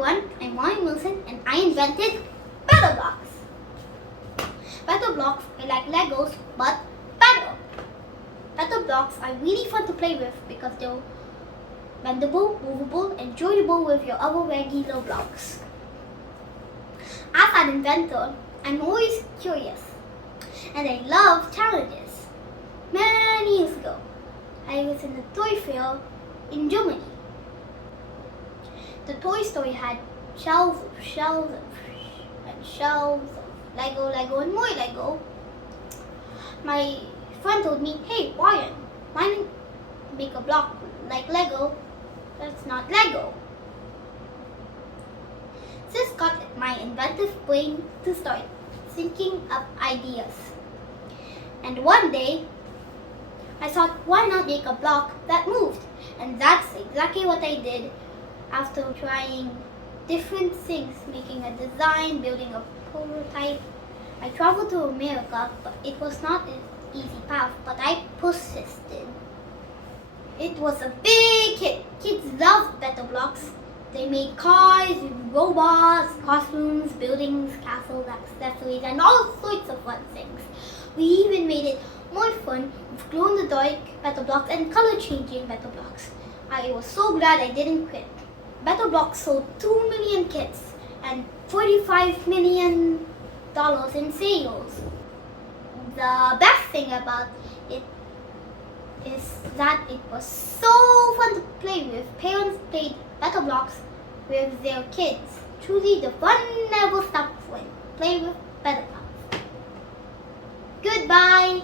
everyone, I'm Molly Wilson and I invented Battle Blocks. Battle Blocks are like Legos but better. Battle Blocks are really fun to play with because they're bendable, movable, and joinable with your other regular blocks. As an inventor, I'm always curious and I love challenges. Many years ago, I was in a toy fair in Germany. The toy store had shelves of Lego and more Lego. My friend told me, "Hey Brian, why not make a block like Lego? That's not Lego." This got my inventive brain to start thinking up ideas. And one day, I thought, why not make a block that moved? And that's exactly what I did. After trying different things, making a design, building a prototype, I traveled to America, but it was not an easy path, but I persisted. It was a big hit. Kids loved Battle Blocks. They made cars, robots, classrooms, buildings, castles, accessories, and all sorts of fun things. We even made it more fun with glow-in-the-dark Battle Blocks and color-changing Battle Blocks. I was so glad I didn't quit. Battle Blocks sold 2 million kits and $45 million in sales. The best thing about it is that it was so fun to play with. Parents played Battle Blocks with their kids. Truly, the fun never stops when play with Battle Blocks. Goodbye!